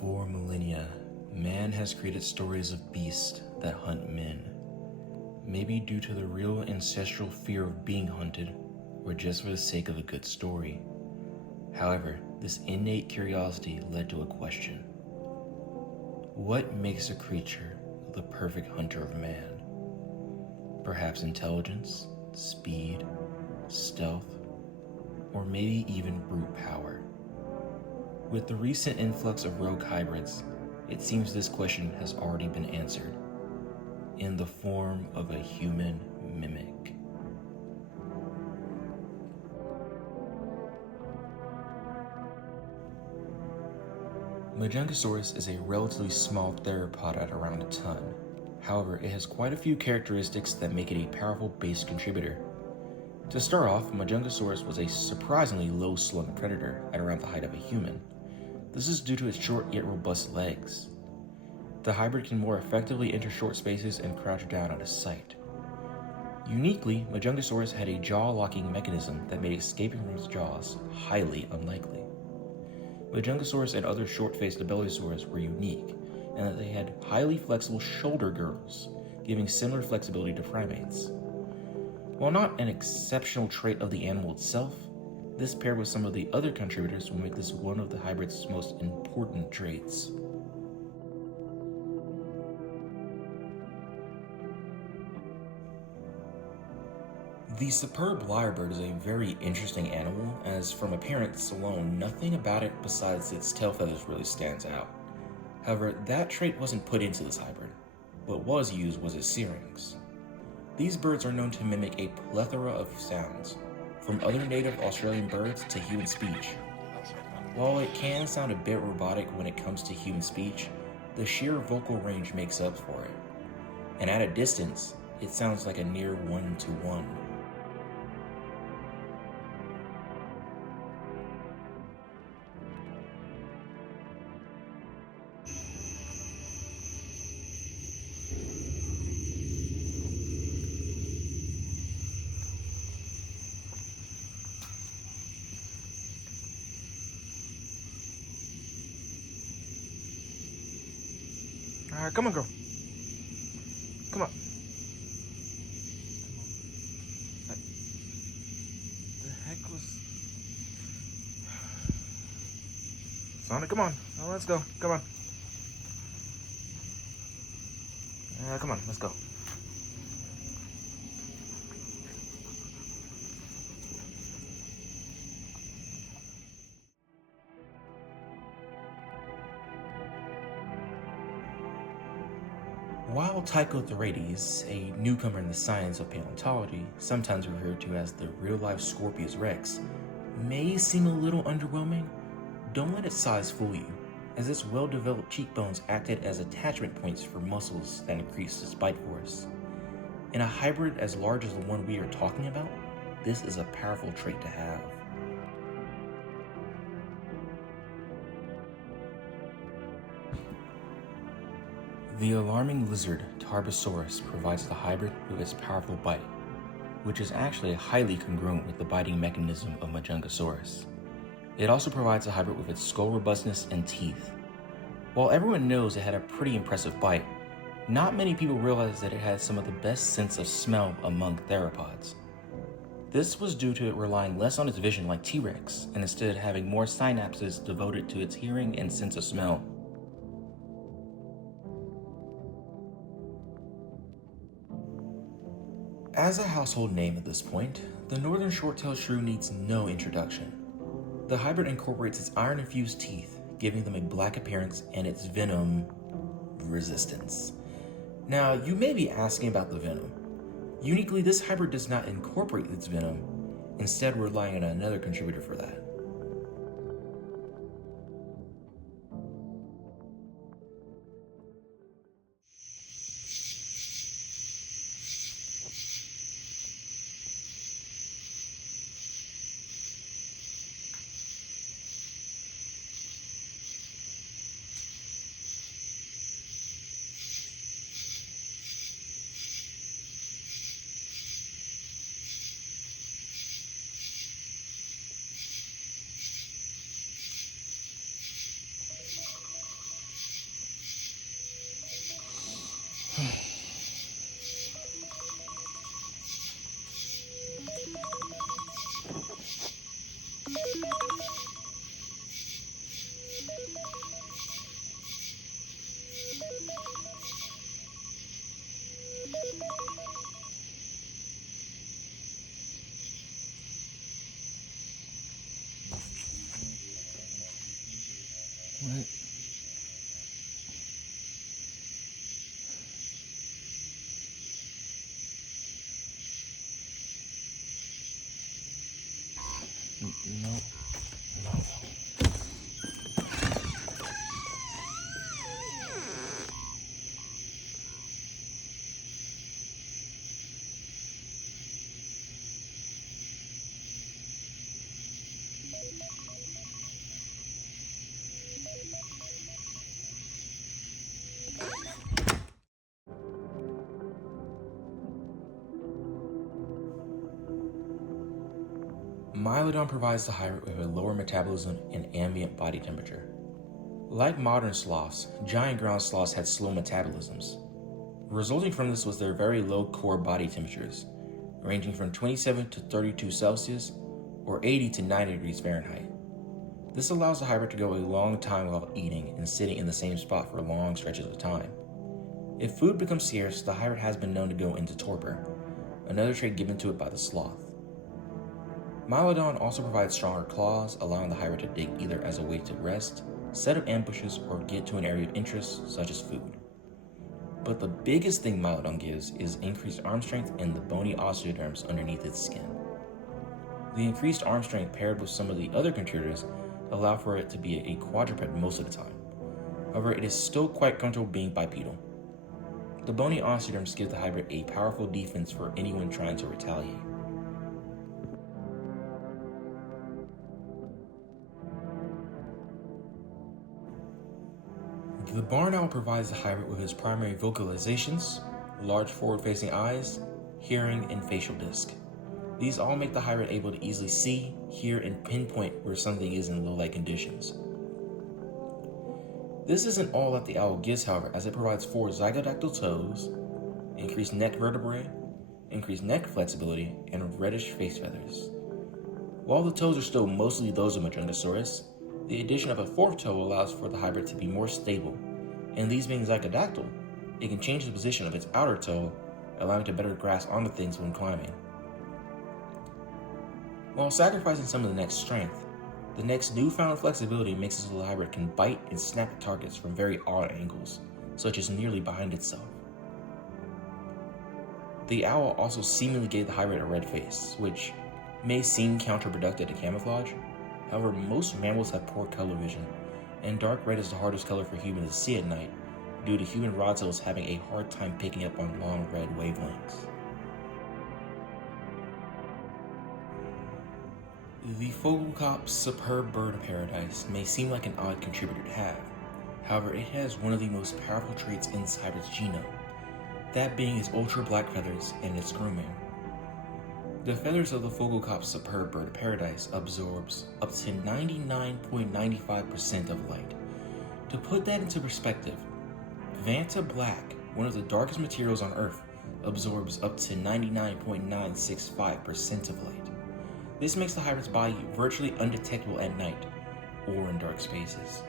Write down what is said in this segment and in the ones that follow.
For millennia, man has created stories of beasts that hunt men. Maybe due to the real ancestral fear of being hunted, or just for the sake of a good story. However, this innate curiosity led to a question. What makes a creature the perfect hunter of man? Perhaps intelligence, speed, stealth, or maybe even brute power. With the recent influx of rogue hybrids, it seems this question has already been answered, in the form of a human mimic. Majungasaurus is a relatively small theropod at around a ton. However, it has quite a few characteristics that make it a powerful base contributor. To start off, Majungasaurus was a surprisingly low-slung predator at around the height of a human. This is due to its short yet robust legs. The hybrid can more effectively enter short spaces and crouch down at a sight. Uniquely, Majungasaurus had a jaw-locking mechanism that made escaping from its jaws highly unlikely. Majungasaurus and other short-faced Abelisaurs were unique in that they had highly flexible shoulder girdles, giving similar flexibility to primates. While not an exceptional trait of the animal itself, this paired with some of the other contributors will make this one of the hybrid's most important traits. The superb lyrebird is a very interesting animal, as from appearance alone, nothing about it besides its tail feathers really stands out. However, that trait wasn't put into this hybrid. What was used was its syrinx. These birds are known to mimic a plethora of sounds, from other native Australian birds to human speech. While it can sound a bit robotic when it comes to human speech, the sheer vocal range makes up for it. And at a distance, it sounds like a near one-to-one. Alright, come on, girl. Come on. What the heck was... Sonic, come on. Oh, let's go. Come on. Come on, let's go. While Tychotherades, a newcomer in the science of paleontology, sometimes referred to as the real-life Scorpius rex, may seem a little underwhelming, don't let its size fool you, as its well-developed cheekbones acted as attachment points for muscles that increased its bite force. In a hybrid as large as the one we are talking about, this is a powerful trait to have. The alarming lizard Tarbosaurus provides the hybrid with its powerful bite, which is actually highly congruent with the biting mechanism of Majungasaurus. It also provides the hybrid with its skull robustness and teeth. While everyone knows it had a pretty impressive bite, not many people realize that it had some of the best sense of smell among theropods. This was due to it relying less on its vision like T-Rex, and instead having more synapses devoted to its hearing and sense of smell. As a household name at this point, the northern short-tailed shrew needs no introduction. The hybrid incorporates its iron-infused teeth, giving them a black appearance and its venom resistance. Now, you may be asking about the venom. Uniquely, this hybrid does not incorporate its venom, instead relying on another contributor for that. What? No. No. Mylodon provides the hybrid with a lower metabolism and ambient body temperature. Like modern sloths, giant ground sloths had slow metabolisms. Resulting from this was their very low core body temperatures, ranging from 27 to 32 Celsius or 80 to 90 degrees Fahrenheit. This allows the hybrid to go a long time without eating and sitting in the same spot for long stretches of time. If food becomes scarce, the hybrid has been known to go into torpor, another trait given to it by the sloth. Mylodon also provides stronger claws, allowing the hybrid to dig either as a way to rest, set up ambushes, or get to an area of interest such as food. But the biggest thing Mylodon gives is increased arm strength and the bony osteoderms underneath its skin. The increased arm strength paired with some of the other contributors allow for it to be a quadruped most of the time. However, it is still quite comfortable being bipedal. The bony osteoderms give the hybrid a powerful defense for anyone trying to retaliate. The barn owl provides the hybrid with its primary vocalizations, large forward-facing eyes, hearing, and facial disc. These all make the hybrid able to easily see, hear, and pinpoint where something is in low-light conditions. This isn't all that the owl gives, however, as it provides 4 zygodactyl toes, increased neck vertebrae, increased neck flexibility, and reddish face feathers. While the toes are still mostly those of Majungasaurus, the addition of a 4th toe allows for the hybrid to be more stable, and these being zygodactyl, it can change the position of its outer toe, allowing it to better grasp onto things when climbing. While sacrificing some of the neck's strength, the neck's newfound flexibility makes it so the hybrid can bite and snap at targets from very odd angles, such as nearly behind itself. The owl also seemingly gave the hybrid a red face, which may seem counterproductive to camouflage. However, most mammals have poor color vision, and dark red is the hardest color for humans to see at night due to human rod cells having a hard time picking up on long red wavelengths. The Vogelkopf's superb bird of paradise may seem like an odd contributor to have. However, it has one of the most powerful traits in this hybrid's genome, that being its ultra-black feathers and its grooming. The feathers of the Vogelkopf's superb bird of paradise absorbs up to 99.95% of light. To put that into perspective, VANTABLACK, one of the darkest materials on Earth, absorbs up to 99.965% of light. This makes the hybrid's body virtually undetectable at night or in dark spaces.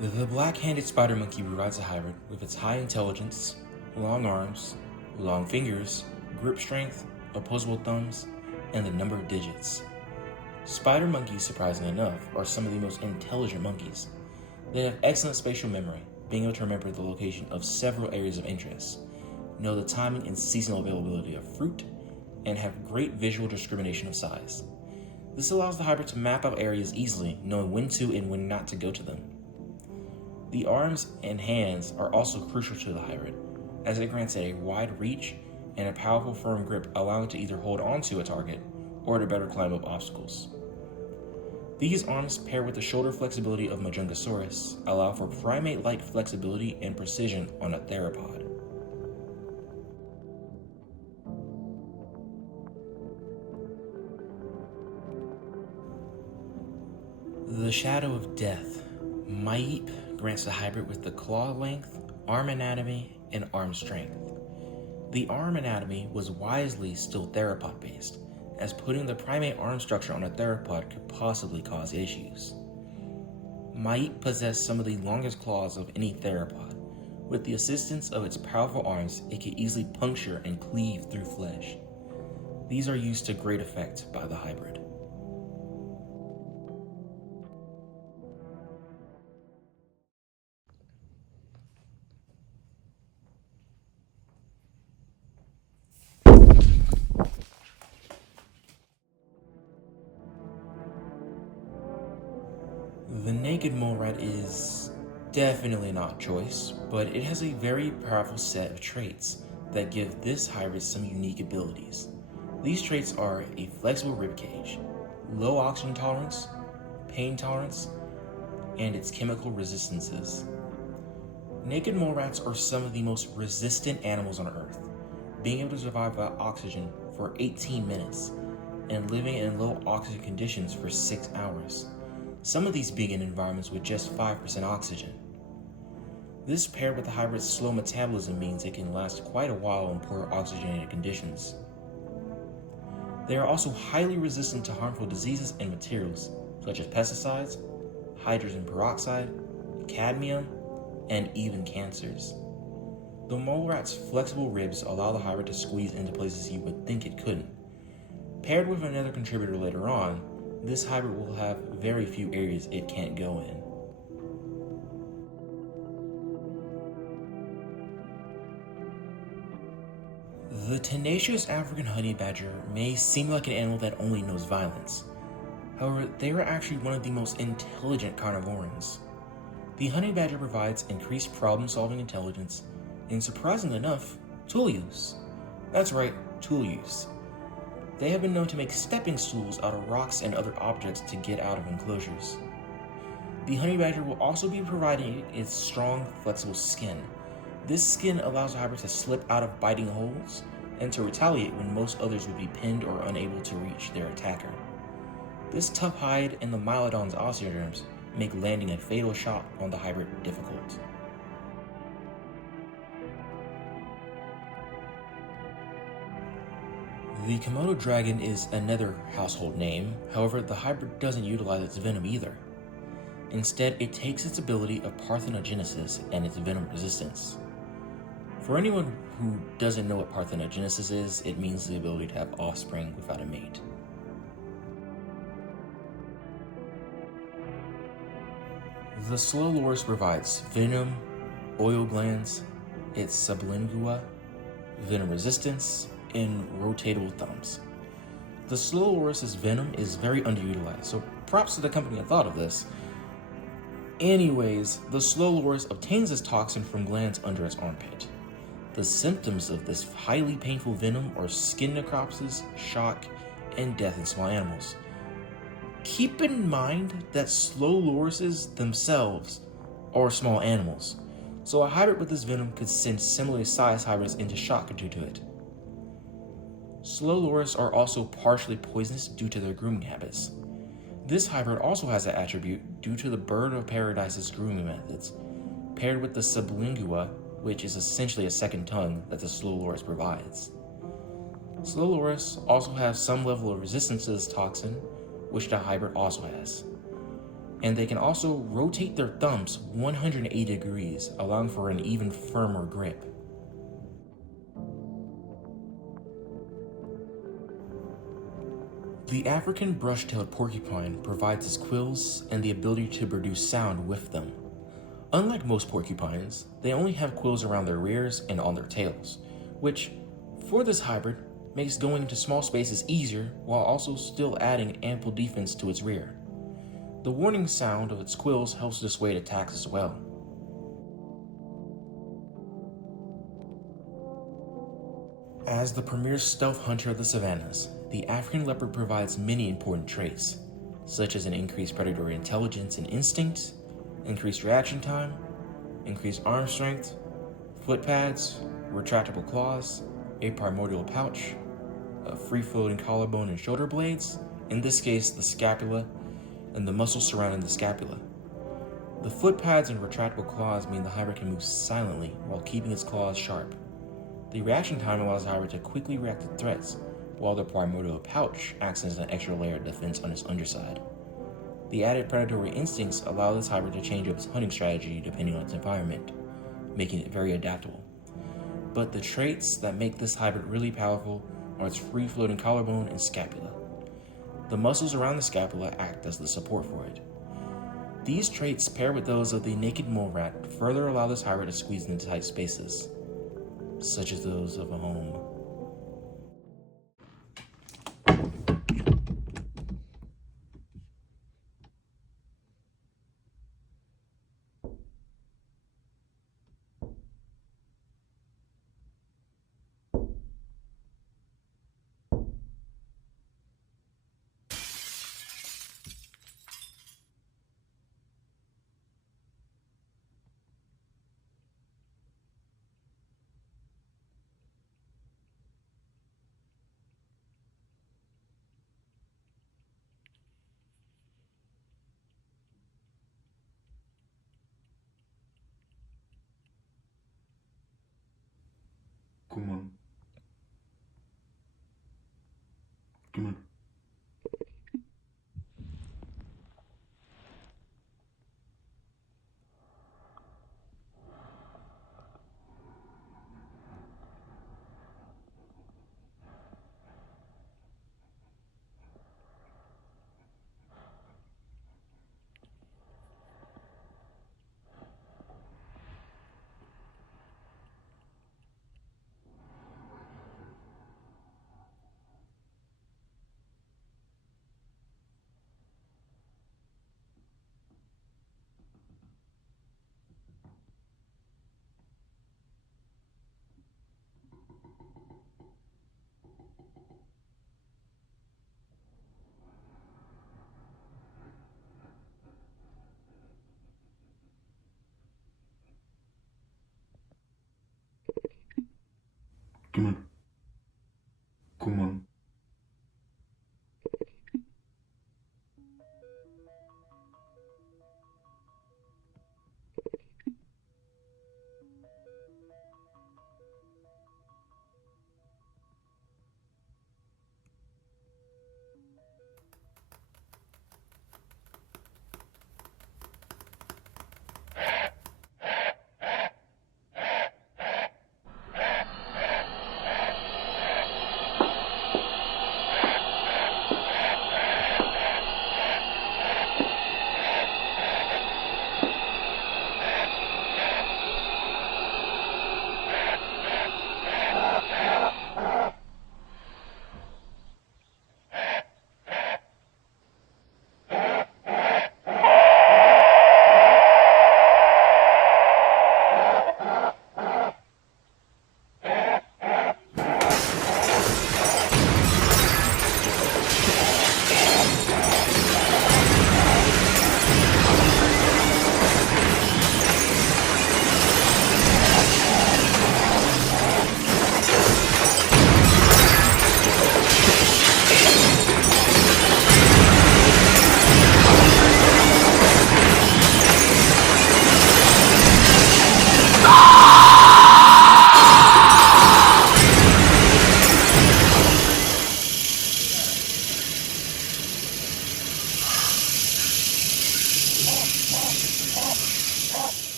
The black-handed spider monkey provides a hybrid with its high intelligence, long arms, long fingers, grip strength, opposable thumbs, and the number of digits. Spider monkeys, surprisingly enough, are some of the most intelligent monkeys. They have excellent spatial memory, being able to remember the location of several areas of interest, know the timing and seasonal availability of fruit, and have great visual discrimination of size. This allows the hybrid to map out areas easily, knowing when to and when not to go to them. The arms and hands are also crucial to the hybrid, as it grants it a wide reach and a powerful firm grip, allowing it to either hold onto a target or to better climb up obstacles. These arms, paired with the shoulder flexibility of Majungasaurus, allow for primate-like flexibility and precision on a theropod. The Shadow of Death. Maip grants the hybrid with the claw length, arm anatomy, and arm strength. The arm anatomy was wisely still theropod-based, as putting the primate arm structure on a theropod could possibly cause issues. Maip possessed some of the longest claws of any theropod. With the assistance of its powerful arms, it could easily puncture and cleave through flesh. These are used to great effect by the hybrid. The naked mole rat is definitely not choice, but it has a very powerful set of traits that give this hybrid some unique abilities. These traits are a flexible rib cage, low oxygen tolerance, pain tolerance, and its chemical resistances. Naked mole rats are some of the most resistant animals on Earth, being able to survive without oxygen for 18 minutes and living in low oxygen conditions for 6 hours. Some of these being in environments with just 5% oxygen. This paired with the hybrid's slow metabolism means it can last quite a while in poor oxygenated conditions. They are also highly resistant to harmful diseases and materials, such as pesticides, hydrogen peroxide, cadmium, and even cancers. The mole rat's flexible ribs allow the hybrid to squeeze into places you would think it couldn't. Paired with another contributor later on, this hybrid will have very few areas it can't go in. The tenacious African honey badger may seem like an animal that only knows violence. However, they are actually one of the most intelligent carnivorans. The honey badger provides increased problem-solving intelligence and, surprisingly enough, tool use. That's right, tool use. They have been known to make stepping stools out of rocks and other objects to get out of enclosures. The honey badger will also be providing its strong, flexible skin. This skin allows the hybrid to slip out of biting holes and to retaliate when most others would be pinned or unable to reach their attacker. This tough hide and the Mylodon's osteoderms make landing a fatal shot on the hybrid difficult. The Komodo dragon is another household name, however, the hybrid doesn't utilize its venom either. Instead, it takes its ability of parthenogenesis and its venom resistance. For anyone who doesn't know what parthenogenesis is, it means the ability to have offspring without a mate. The slow loris provides venom, oil glands, its sublingua, venom resistance, and rotatable thumbs. The slow loris's venom is very underutilized, so props to the company that thought of this. Anyways, the slow loris obtains this toxin from glands under its armpit. The symptoms of this highly painful venom are skin necropsis, shock, and death in small animals. Keep in mind that slow lorises themselves are small animals, so a hybrid with this venom could send similarly sized hybrids into shock due to it. Slow loris are also partially poisonous due to their grooming habits. This hybrid also has that attribute due to the bird of paradise's grooming methods, paired with the sublingua, which is essentially a second tongue that the slow loris provides. Slow loris also have some level of resistance to this toxin, which the hybrid also has. And they can also rotate their thumbs 180 degrees, allowing for an even firmer grip. The African brush-tailed porcupine provides its quills and the ability to produce sound with them. Unlike most porcupines, they only have quills around their rears and on their tails, which, for this hybrid, makes going into small spaces easier while also still adding ample defense to its rear. The warning sound of its quills helps dissuade attacks as well. As the premier stealth hunter of the savannas, the African leopard provides many important traits, such as an increased predatory intelligence and instinct, increased reaction time, increased arm strength, foot pads, retractable claws, a primordial pouch, a free-floating collarbone and shoulder blades, in this case the scapula, and the muscles surrounding the scapula. The foot pads and retractable claws mean the hybrid can move silently while keeping its claws sharp. The reaction time allows the hybrid to quickly react to threats, while the primordial pouch acts as an extra layer of defense on its underside. The added predatory instincts allow this hybrid to change up its hunting strategy depending on its environment, making it very adaptable. But the traits that make this hybrid really powerful are its free-floating collarbone and scapula. The muscles around the scapula act as the support for it. These traits, paired with those of the naked mole rat, further allow this hybrid to squeeze into tight spaces, such as those of a home. Come on. Come on. Come on. Come on.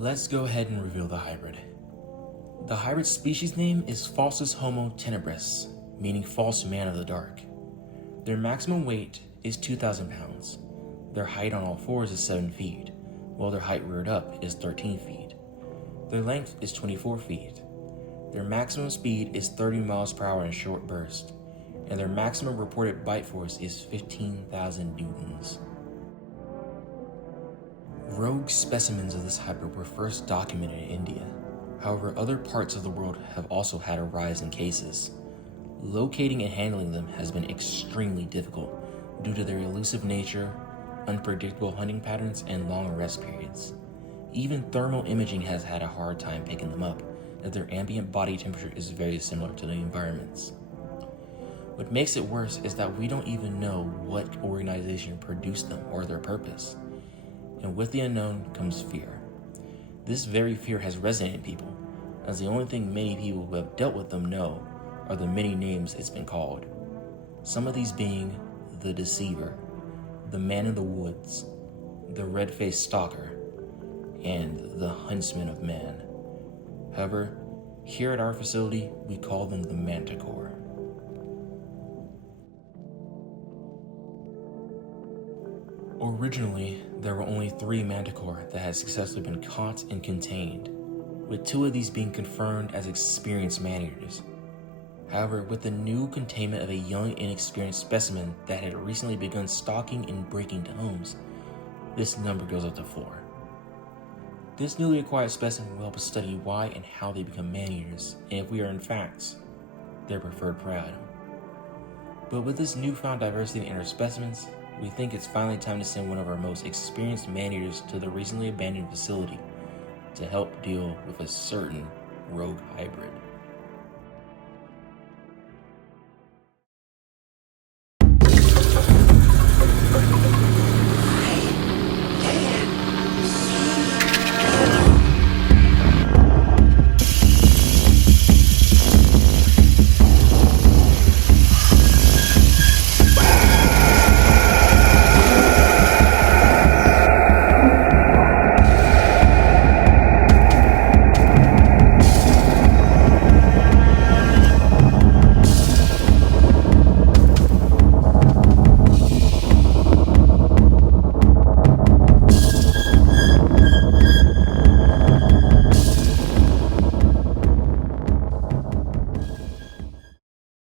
Let's go ahead and reveal the hybrid. The hybrid species name is Falsus Homo tenebris, meaning false man of the dark. Their maximum weight is 2,000 pounds. Their height on all fours is 7 feet, while their height reared up is 13 feet. Their length is 24 feet. Their maximum speed is 30 miles per hour in short bursts, and their maximum reported bite force is 15,000 newtons. Rogue specimens of this hybrid were first documented in India. However, other parts of the world have also had a rise in cases. Locating and handling them has been extremely difficult due to their elusive nature, unpredictable hunting patterns, and long rest periods. Even thermal imaging has had a hard time picking them up, as their ambient body temperature is very similar to the environments. What makes it worse is that we don't even know what organization produced them or their purpose. And with the unknown comes fear. This very fear has resonated in people, as the only thing many people who have dealt with them know are the many names it's been called. Some of these being the Deceiver, the Man in the Woods, the Red-Faced Stalker, and the Huntsman of Man. However, here at our facility, we call them the Manticore. Originally, there were only 3 manticore that had successfully been caught and contained, with 2 of these being confirmed as experienced man-eaters. However, with the new containment of a young, inexperienced specimen that had recently begun stalking and breaking into homes, this number goes up to 4. This newly acquired specimen will help us study why and how they become man-eaters, and if we are in fact their preferred prey item. But with this newfound diversity in our specimens, we think it's finally time to send one of our most experienced man-eaters to the recently abandoned facility to help deal with a certain rogue hybrid.